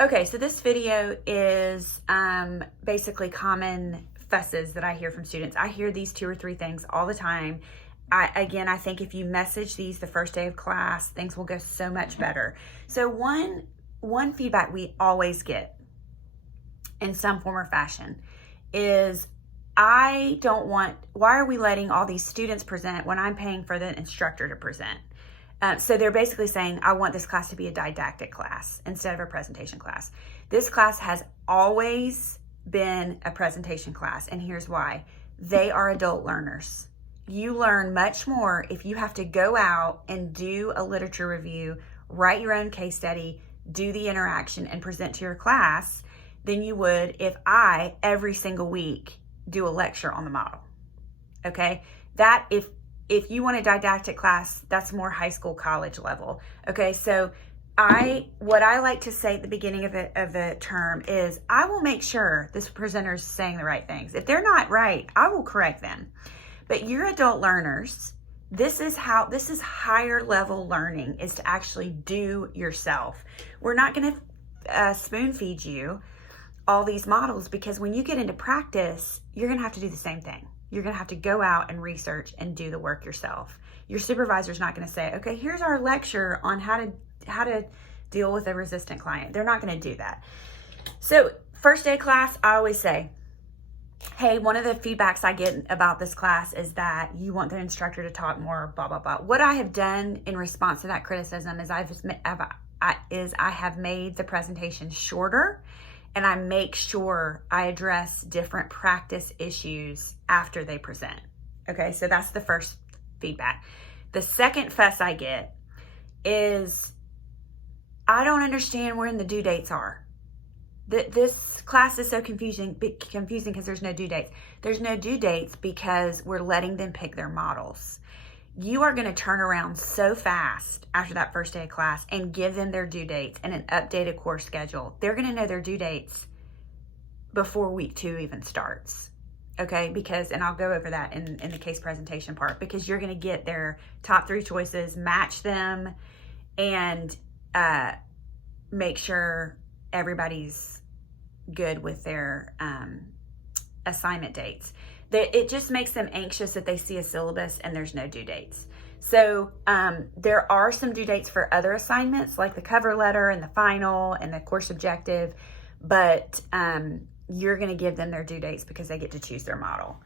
Okay, so this video is basically common fusses that I hear from students. I hear these 2 or 3 things all the time. I think if you message these the first day of class, things will go so much better. So one feedback we always get in some form or fashion is, why are we letting all these students present when I'm paying for the instructor to present? So they're basically saying, I want this class to be a didactic class instead of a presentation class. This class has always been a presentation class, and here's why. They are adult learners. You learn much more if you have to go out and do a literature review, write your own case study, do the interaction, and present to your class than you would if I, every single week, do a lecture on the model. Okay? That, if you want a didactic class, that's more high school, college level. Okay, so what I like to say at the beginning of the term is, I will make sure this presenter's saying the right things. If they're not right, I will correct them. But you're adult learners. This is higher level learning, is to actually do yourself. We're not going to spoon feed you all these models, because when you get into practice, you're going to have to do the same thing. You're going to have to go out and research and do the work yourself. Your supervisor's not going to say, okay, here's our lecture on how to deal with a resistant client. They're not going to do that. So first day class, I always say, hey, one of the feedbacks I get about this class is that you want the instructor to talk more, blah, blah, blah. What I have done in response to that criticism is I have made the presentation shorter, and I make sure I address different practice issues after they present. Okay, so that's the first feedback. The second fuss I get is, I don't understand when the due dates are. This class is so confusing because there's no due dates. There's no due dates because we're letting them pick their models. You are going to turn around so fast after that first day of class and give them their due dates and an updated course schedule. They're going to know their due dates before week 2 even starts. Okay, and I'll go over that in the case presentation part, because you're going to get their top 3 choices, match them, and make sure everybody's good with their assignment dates. It just makes them anxious that they see a syllabus and there's no due dates. So there are some due dates for other assignments, like the cover letter and the final and the course objective, but you're going to give them their due dates because they get to choose their model.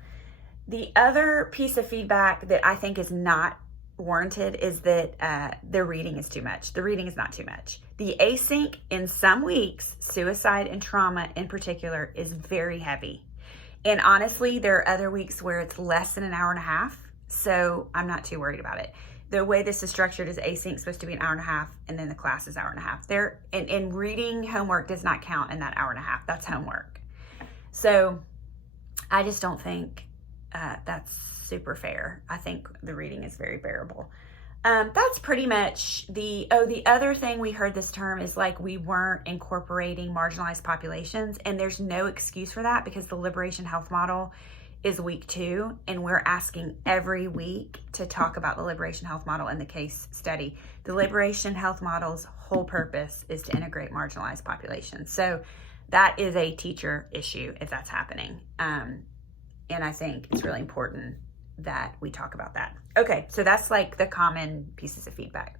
The other piece of feedback that I think is not warranted is that the reading is too much. The reading is not too much. The async in some weeks, suicide and trauma in particular, is very heavy. And honestly, there are other weeks where it's less than an hour and a half, so I'm not too worried about it. The way this is structured is async is supposed to be an hour and a half, and then the class is hour and a half. And reading homework does not count in that hour and a half. That's homework. So I just don't think that's super fair. I think the reading is very bearable. That's pretty much the other thing we heard this term is, like, we weren't incorporating marginalized populations, and there's no excuse for that because the Liberation Health Model is week 2, and we're asking every week to talk about the Liberation Health Model in the case study. The Liberation Health Model's whole purpose is to integrate marginalized populations. So that is a teacher issue if that's happening. And I think it's really important that we talk about that. Okay, so that's like the common pieces of feedback.